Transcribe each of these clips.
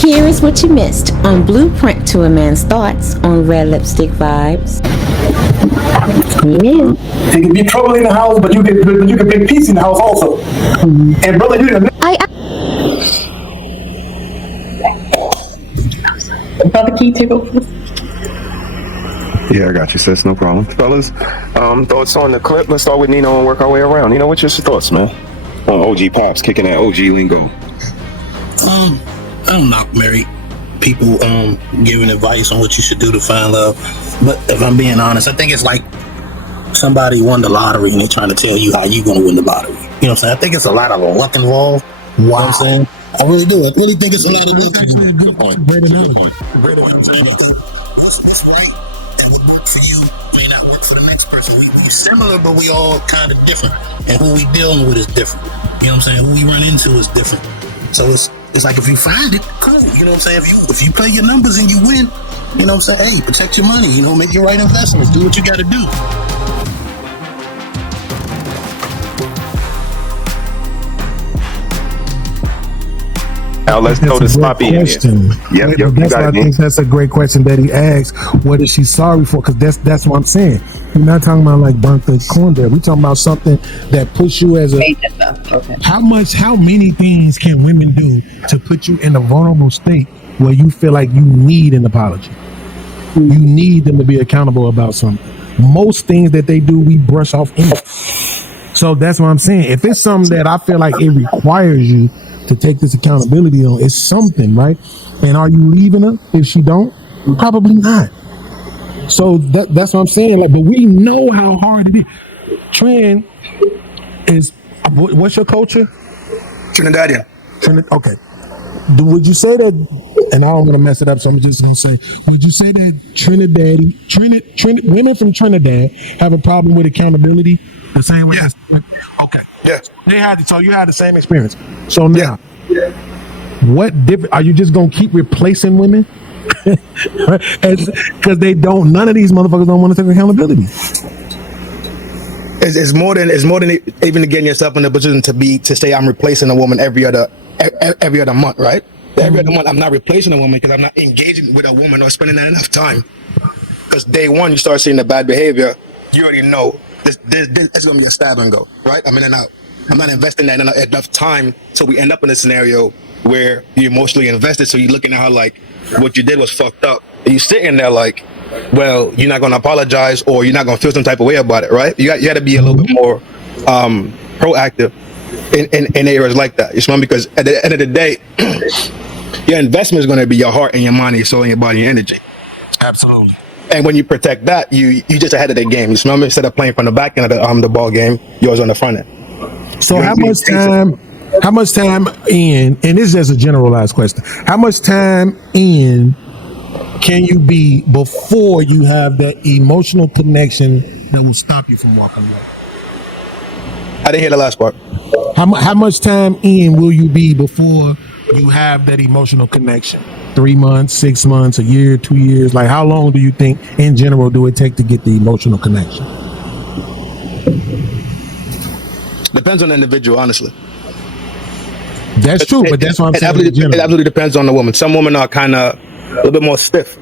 Here is what you missed on Blueprint to a Man's Thoughts on Red Lipstick Vibes. It can be trouble in the house, but you can bring peace in the house also. And brother, you didn't. Brother, can you take over? Yeah, I got you, sis. No problem. Fellas, thoughts on the clip? Let's start with Nino and work our way around. Nino, what's your thoughts, man? On OG Pops, kicking that OG lingo. I don't knock married people giving advice on what you should do to find love. But if I'm being honest, I think it's like somebody won the lottery and they're trying to tell you how you're going to win the lottery. You know what I'm saying? I think it's a lot of luck involved. Wow. You know what I'm saying? I really do. I really think it's a lot of luck. Good point. Great analogy. Great analogy. I think it's right. That would work for you may not work for the next person. We're similar, but we all kind of different. And who we dealing with is different. You know what I'm saying? Who we run into is different. So it's like if you find it, cool. You know what I'm saying? If you play your numbers and you win, you know what I'm saying? Hey, protect your money. You know, make your right investments. Do what you got to do. Now let's go to Sloppy in here. Yep, that's why I think that's a great question that he asked. What is she sorry for? Because that's what I'm saying. We're not talking about like burnt the cornbread. We're talking about something that puts you as a. Okay. How many things can women do to put you in a vulnerable state where you feel like you need an apology? You need them to be accountable about something. Most things that they do, we brush off anyway. So that's what I'm saying. If it's something that I feel like it requires you to take this accountability on, it's something, right? And are you leaving her if she don't? Probably not. So that's what I'm saying. Like, but we know how hard it is. Trend is, what's your culture? Trinidadian. Okay. Would you say that, and I don't want to mess it up, so I'm just going to say, would you say that women from Trinidad have a problem with accountability the same way? Yeah. Okay. Yeah. So you had the same experience. So now, what different, are you just going to keep replacing women? Because none of these motherfuckers don't want to take accountability. It's more than even getting yourself in a position to say I'm replacing a woman every other month, right? Every other month I'm not replacing a woman because I'm not engaging with a woman or spending enough time. Because day one you start seeing the bad behavior, you already know this gonna be a stab and go, right? I mean, I'm not investing that enough time, so we end up in a scenario where you're emotionally invested. So you're looking at how like what you did was fucked up. And you're sitting there like, well, you're not gonna apologize or you're not gonna feel some type of way about it, right? You got to be a little bit more proactive in areas like that. You know, because at the end of the day, your investment is going to be your heart and your mind, your soul, and your body, and your energy. Absolutely. And when you protect that, you just ahead of the game. You know, instead of playing from the back end of the ball game, yours on the front end. So how much time in, and this is just a generalized question, how much time in can you be before you have that emotional connection that will stop you from walking away? I didn't hear the last part. How much time in will you be before you have that emotional connection? 3 months, 6 months, a year, 2 years? Like, how long do you think in general do it take to get the emotional connection? Depends on the individual, honestly. That's true, but that's what I'm saying. It absolutely depends on the woman. Some women are kind of a little bit more stiff.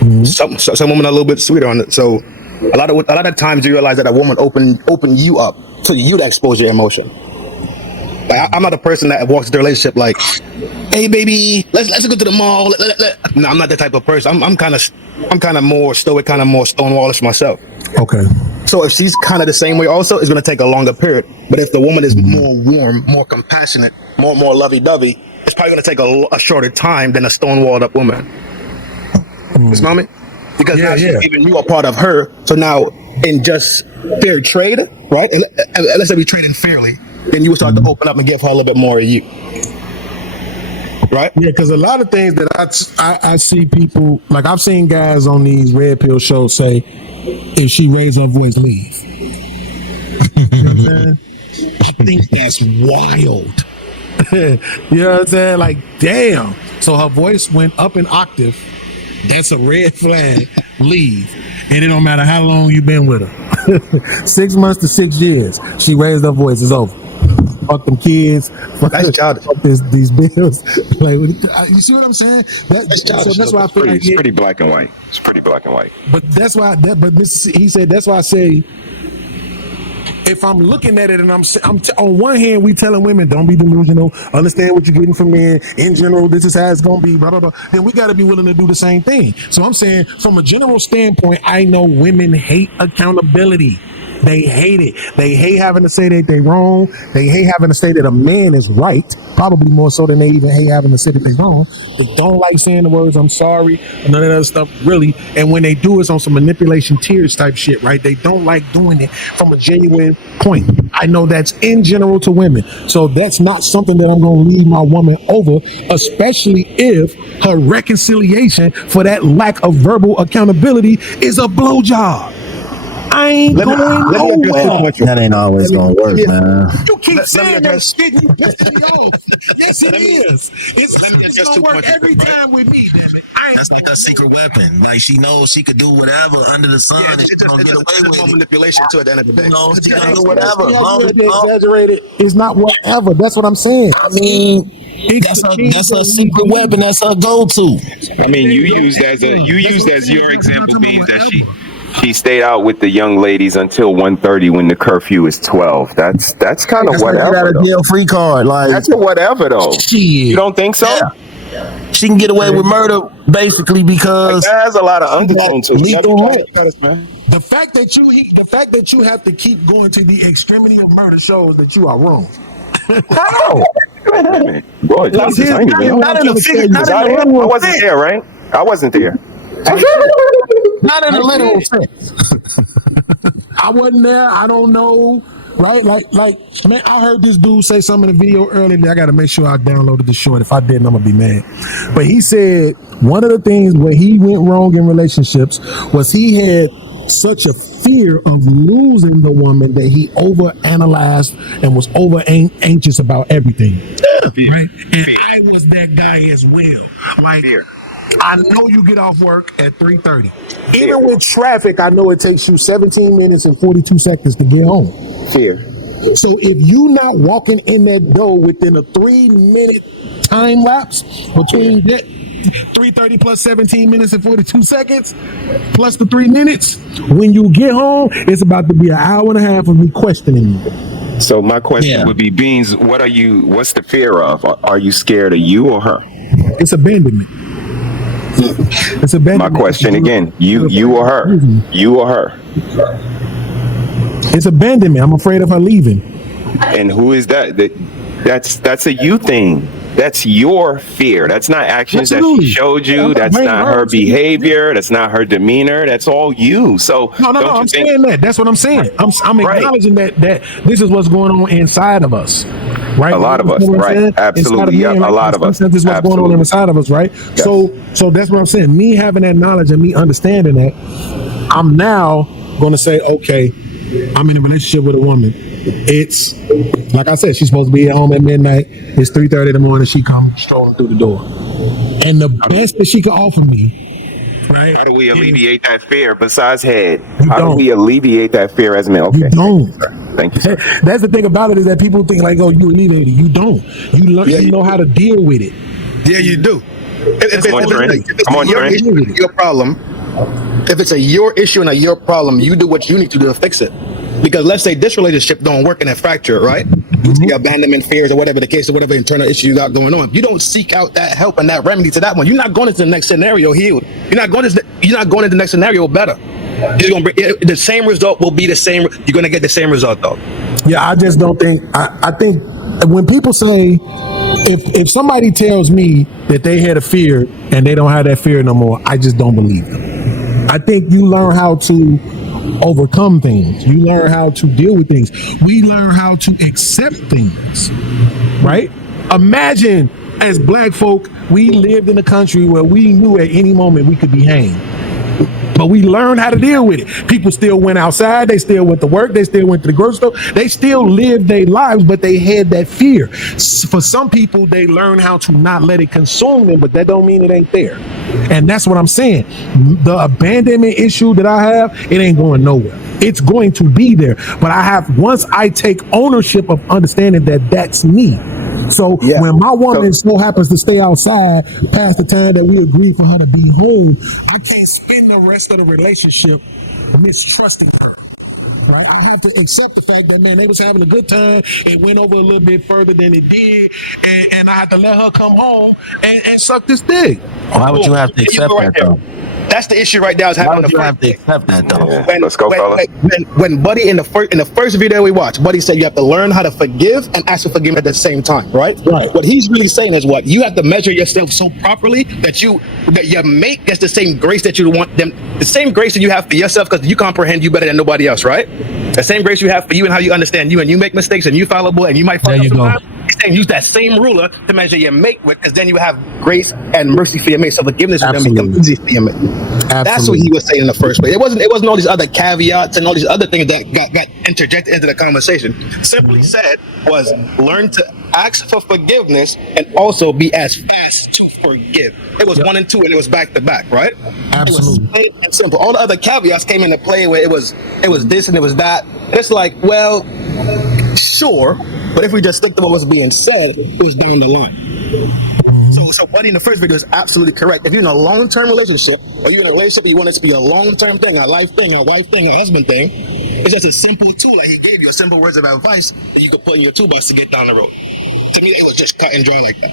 Mm-hmm. Some women are a little bit sweeter on it. So a lot of times you realize that a woman open you up for you to expose your emotion. Like I'm not a person that walks into a relationship like, hey baby, let's go to the mall. No, I'm not that type of person. I'm kind of more stoic, kind of more stonewallish myself. Okay. So if she's kind of the same way also, it's going to take a longer period. But if the woman is more warm, more compassionate, more lovey-dovey, it's probably going to take a shorter time than a stonewalled up woman. You know what I mean? Because now she's giving you a part of her. So now in just fair trade, right? And let's say we trading fairly, then you would start to open up and give her a little bit more of you. Right? Yeah, because a lot of things that I see people, like I've seen guys on these red pill shows say, if she raised her voice, leave. You know what I'm saying? I think that's wild. You know what I'm saying? Like, damn. So her voice went up an octave. That's a red flag. Leave. And it don't matter how long you've been with her. 6 months to 6 years. She raised her voice. It's over. fuck them kids, fuck, That's childish. fuck these bills. Like, you see what I'm saying? So that's why I feel like It's pretty black and white. It's pretty black and white. But that's why he said that's why I say, if I'm looking at it and I'm on one hand, we telling women don't be delusional, understand what you're getting from men. In general, this is how it's gonna be. Blah blah blah. Then we got to be willing to do the same thing. So I'm saying, from a general standpoint, I know women hate accountability. They hate it. They hate having to say that they're wrong. They hate having to say that a man is right. Probably more so than they even hate having to say that they're wrong. They don't like saying the words "I'm sorry" and none of that other stuff, really. And when they do, it's on some manipulation, tears type shit, right? They don't like doing it from a genuine point. I know that's in general to women. So that's not something that I'm going to leave my woman over, especially if her reconciliation for that lack of verbal accountability is a blowjob. I ain't going nowhere. That ain't always gonna work, man. You keep saying that shit, you pissing me off. Yes, it is. It's gonna work every time with me. That's like a secret weapon. Like, she knows she could do whatever under the sun. It's just manipulation to at the end of the day. You know, she can do whatever. Exaggerated. It's not whatever. That's what I'm saying. I mean, that's her secret weapon. That's her go-to. I mean, you used as your example means that she stayed out with the young ladies until 1:30 when the curfew is 12. That's kind of whatever. Got a jail-free card. Like, that's a whatever though. You don't think so? Yeah. She can get away with murder basically because that has a lot of undertones to it. The fact that you have to keep going to the extremity of murder shows that you are wrong. How? Boy, not in the figure. I wasn't there, right? I wasn't there. Not in a literal sense. I wasn't there. I don't know. Right? Like, man, I heard this dude say something in the video earlier. I got to make sure I downloaded the short. If I didn't, I'm going to be mad. But he said one of the things where he went wrong in relationships was he had such a fear of losing the woman that he overanalyzed and was over anxious about everything. Right? And I was that guy as well. Like, I know you get off work at 3:30. Even with traffic, I know it takes you 17 minutes and 42 seconds to get home. Fear. So if you not walking in that door within a 3-minute time lapse between that 3:30 plus 17 minutes and 42 seconds plus the 3 minutes, when you get home, it's about to be an hour and a half of me questioning you. So my question would be, Beans, what's the fear of? Are you scared of you or her? It's abandonment. It's abandonment. My question again, you or her? You or her? It's abandonment. I'm afraid of her leaving. And who is that? That's a you thing. That's your fear. That's not actions that she showed you. That's not her behavior. That's not her demeanor. That's all you. So no. I'm saying that. That's what I'm saying. I'm acknowledging that this is what's going on inside of us. Right. A lot of us. Right. Absolutely. Yeah. A lot of us. This is what's going on inside of us. Right. Yes. So that's what I'm saying. Me having that knowledge and me understanding that, I'm now going to say, okay, I'm in a relationship with a woman. It's like I said, she's supposed to be at home at midnight. It's 3:30 in the morning. She comes strolling through the door, and the best that she can offer me. Right? How do we alleviate that fear besides head? How do we alleviate that fear as men? Okay. You don't. Thank you, sir. That's the thing about it, is that people think like, oh, you alleviate it. You don't. You know how to deal with it. Yeah, you do. Come on, your problem. If it's your issue and your problem, you do what you need to do to fix it. Because let's say this relationship don't work and it fracture, right? The abandonment fears or whatever the case or whatever internal issue you got going on. You don't seek out that help and that remedy to that one. You're not going into the next scenario healed. You're not going into the next scenario better. You're gonna the same result will be the same. You're going to get the same result though. Yeah, I just don't think. I think when people say, if somebody tells me that they had a fear and they don't have that fear no more, I just don't believe them. I think you learn how to overcome things. You learn how to deal with things. We learn how to accept things, right? Imagine, as black folk, we lived in a country where we knew at any moment we could be hanged. But we learned how to deal with it. People still went outside. They still went to work. They still went to the grocery store. They still lived their lives, but they had that fear. For some people, they learn how to not let it consume them, but that don't mean it ain't there. And that's what I'm saying. The abandonment issue that I have, it ain't going nowhere. It's going to be there. But once I take ownership of understanding that that's me. So when my woman so happens to stay outside past the time that we agree for her to be home, I can't spend the rest of the relationship mistrusting her. Right? I have to accept the fact that, man, they was having a good time and went over a little bit further than it did, and I had to let her come home and suck this dick. Why would you have to accept that, though? That's the issue right now. Is Why having would you have to accept that, though? Let's go, fellas. When Buddy in the first video we watched, Buddy said you have to learn how to forgive and ask for forgiveness at the same time, right? Right. What he's really saying is what you have to measure yourself so properly that your mate gets the same grace that you want them, the same grace that you have for yourself, because you comprehend you better than nobody else, right? The same grace you have for you and how you understand you, and you make mistakes and you fallible and you might fuck up sometimes. He's saying use that same ruler to measure your mate with, because then you have grace and mercy for your mate. So forgiveness will then become easy for your mate. That's what he was saying in the first place. It wasn't all these other caveats and all these other things that got interjected into the conversation. Simply said was learn to ask for forgiveness and also be as fast to forgive. It was 1 and 2 and it was back to back, right? Absolutely. It was plain and simple. All the other caveats came into play where it was this and it was that. It's like, well, sure, but if we just stick to what was being said, it was down the line. So Buddy in the first video is absolutely correct. If you're in a long-term relationship, or you're in a relationship, you want it to be a long-term thing, a life thing, a wife thing, a husband thing, it's just a simple tool. Like he gave you simple words of advice that you could put in your toolbox to get down the road. To me, it was just cut and dry like that.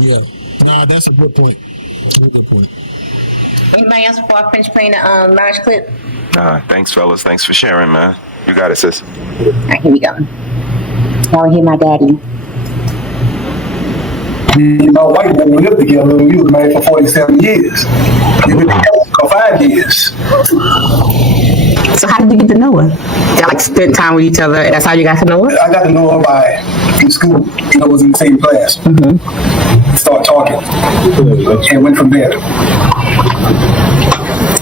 Yeah. Nah, that's a good point. Good point. Anybody else before I finish playing the marriage clip? Thanks, fellas. Thanks for sharing, man. You got it, sis. All right, here we go. Now hear my daddy. Me and my wife, when we lived together, we was married for 47 years. We been together for 5 years. So how did you get to know her? Y'all like spent time with each other, and that's how you got to know her? I got to know her in school. I was in the same class. Started talking and went from there.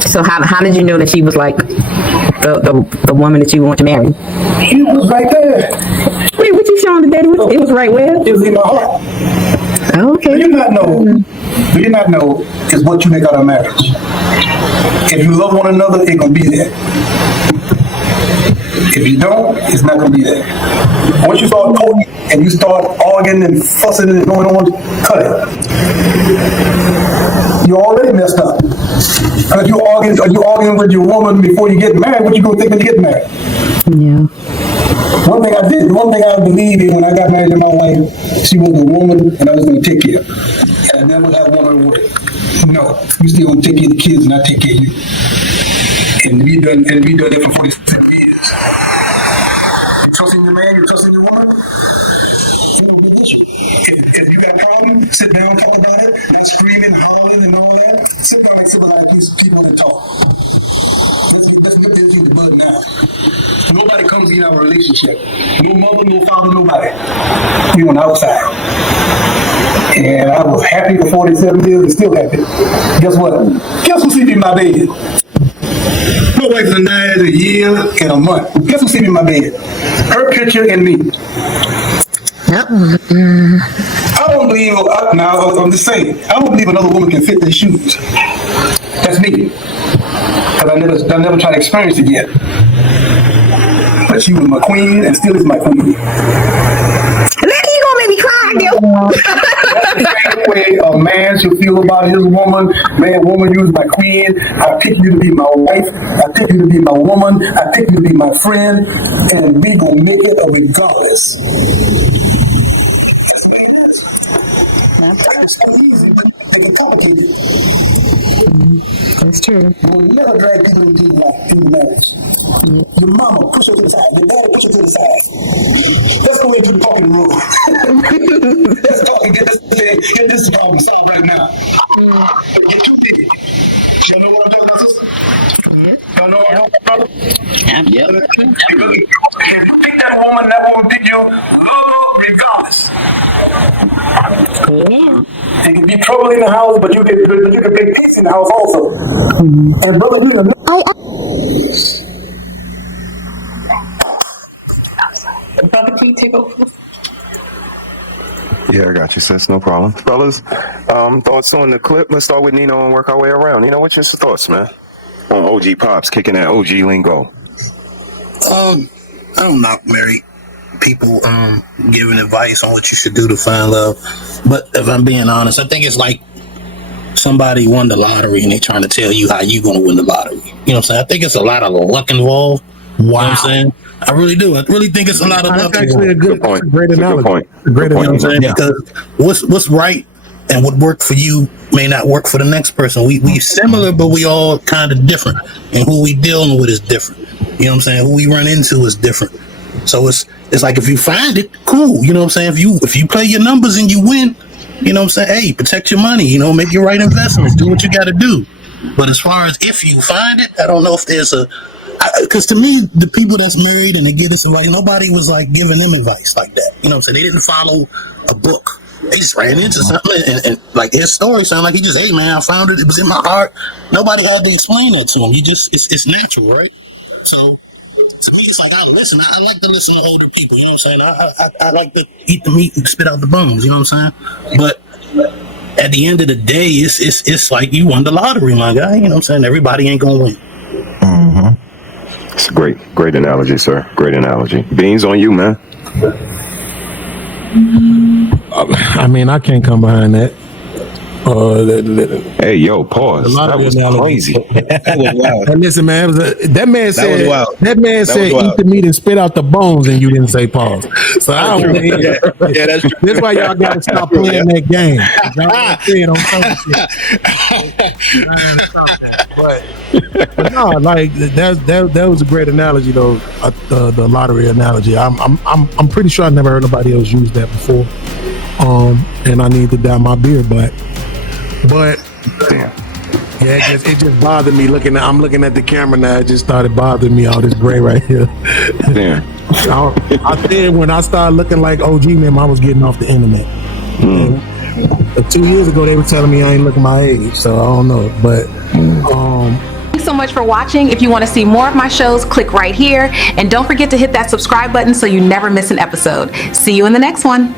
So how did you know that she was like the woman that you want to marry? It was right there. Wait, what you showing the daddy? It was right where? It was in my heart. Okay. Do you not know is what you make out of marriage. If you love one another, it's gonna be there. If you don't, it's not gonna be there. Once you start talking and you start arguing and fussing and going on, cut it. You already messed up. And if you arguing with your woman before you get married, what you gonna think when you get married? Yeah. One thing I believed in when I got married to my wife, she was a woman and I was gonna take care of her. And I never had one of her word. No, you still gonna take care of the kids and I take care of you. And we done it for 47 years. You trusting your man, you trusting your woman? If you got problems, sit down, talk about it, not screaming, hollering, and all that. Sit down and civilize people that talk. Let's get this in the bud now. Nobody comes in our relationship. No mother, no father, nobody. We on the outside. And I was happy for 47 years and still happy. Guess what? Guess who sleep in my bed? My wife is a year and a month. Guess who sleep in my bed? Her picture and me. I don't believe, now I'm just saying, I don't believe another woman can fit their shoes. That's me. Because I never tried to experience it yet. But she was my queen and still is my queen. You gonna make me cry, dude. That's the same way a man should feel about his woman. Man, woman, you is my queen. I pick you to be my wife. I pick you to be my woman. I pick you to be my friend. And we gonna make it regardless. That's so easy, but they get complicated. That's true. You'll never drag people into marriage. Your mama, push her to the side. Your daddy, push her to the side. Let's go into the talking room. Let's talk and get this problem solved right now. Get too big. Y'all know what I'm doing, sister? Y'all know what I'm doing, brother? Yep. If you pick that woman pick you, regardless. Yeah. It can be trouble in the house, but you can bring peace in the house also. And brother, you know. Brother, can you take over? Yeah, I got you, sis. No problem. Fellas, thoughts on the clip? Let's start with Nino and work our way around. Nino, what's your thoughts, man? On OG Pops, kicking that OG lingo. I don't knock married people giving advice on what you should do to find love. But if I'm being honest, I think it's like somebody won the lottery and they're trying to tell you how you're going to win the lottery. You know what I'm saying? I think it's a lot of luck involved. Wow. You know what I'm saying? I really do. I really think it's a lot of luck. That's actually a good point. Great analogy. Good point. Great analogy. You know what I'm saying? Because what's right and what worked for you may not work for the next person. We similar, but we all kind of different. And who we dealing with is different. You know what I'm saying? Who we run into is different. So it's like if you find it, cool. You know what I'm saying? If you play your numbers and you win, you know what I'm saying? Hey, protect your money. You know, make your right investments. Do what you got to do. But as far as if you find it, I don't know if there's because to me, the people that's married and they get this advice, nobody was like giving them advice like that. You know what I'm saying? They didn't follow a book. They just ran into something and like his story sounded like he just, hey man, I found it. It was in my heart. Nobody had to explain that to him. It's natural, right? So to me, it's like I listen. I like to listen to older people. You know what I'm saying? I like to eat the meat and spit out the bones. You know what I'm saying? But at the end of the day, it's like you won the lottery, my guy. You know what I'm saying? Everybody ain't gonna win. Mm-hmm. It's a great analogy, sir. Great analogy. Beans on you, man. I mean, I can't come behind that. Hey, yo, pause. That was crazy. And listen, man, that man said wild. Eat the meat and spit out the bones, and you didn't say pause. So I don't think that's true. That's why y'all got to stop playing that game. Y'all say it on shit. But no, like that was a great analogy though. The lottery analogy. I'm pretty sure I never heard nobody else use that before. And I need to dye my beard, but damn. Yeah, it just bothered me I'm looking at the camera now. It just started bothering me, all this gray right here. Damn. I said when I started looking like OG man, I was getting off the internet. And 2 years ago, they were telling me I ain't looking my age, so I don't know. But Thanks so much for watching. If you want to see more of my shows, click right here. And don't forget to hit that subscribe button so you never miss an episode. See you in the next one.